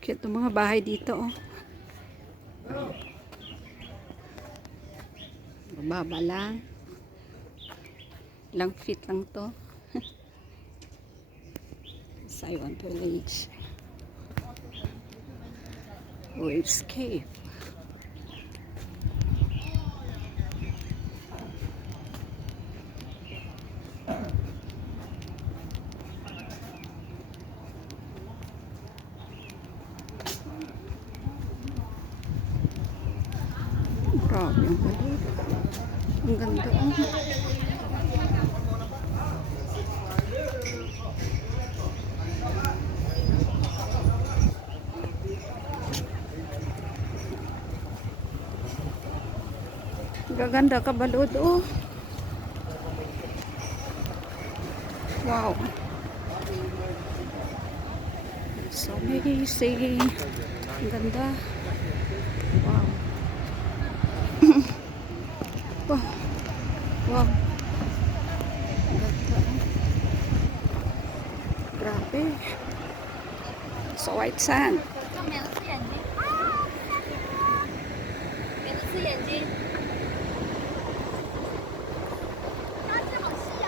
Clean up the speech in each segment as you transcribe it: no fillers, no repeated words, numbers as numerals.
Cute ng mga bahay dito, oh. Mababa lang. Ilang feet lang to. Saiwan Village. Waves Cave. Grabe ang paligid. Ang ganda, oh. Gaganda ka balod, oh. Wow. So amazing. Ang ganda. Wow. Wow. Wow. Ang ganda. Grabe. So white sand. 免了刺眼睛啊！免了刺眼睛。啊，这好细呀！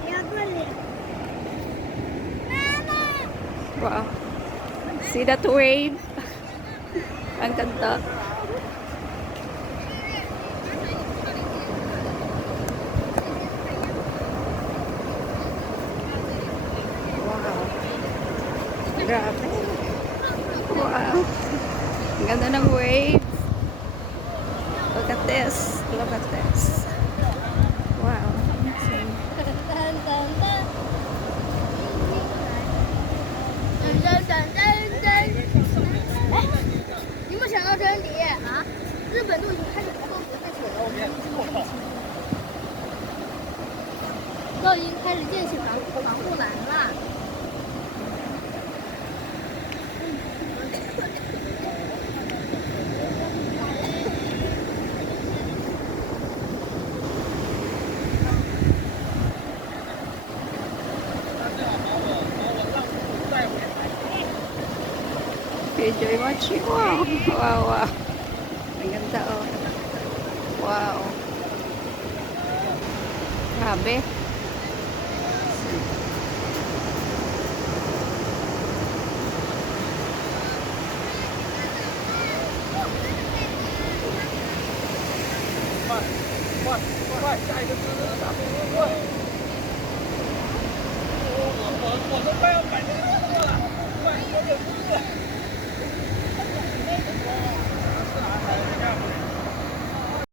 不要这里。妈妈。 Wow. See that wave? Ang ganda. Wow. Grabe. Wow. Ang ganda ng wave. Look at this. Look at this. Wow. Amazing. 哎，你有没有想到真迪啊？日本都已经开始投动核废水了，我们还没经过疫情，都已经开始建起防护栏了。Enjoy watching. Wow. Wow, wow. Ang ganda, oh. Wow. Grabe.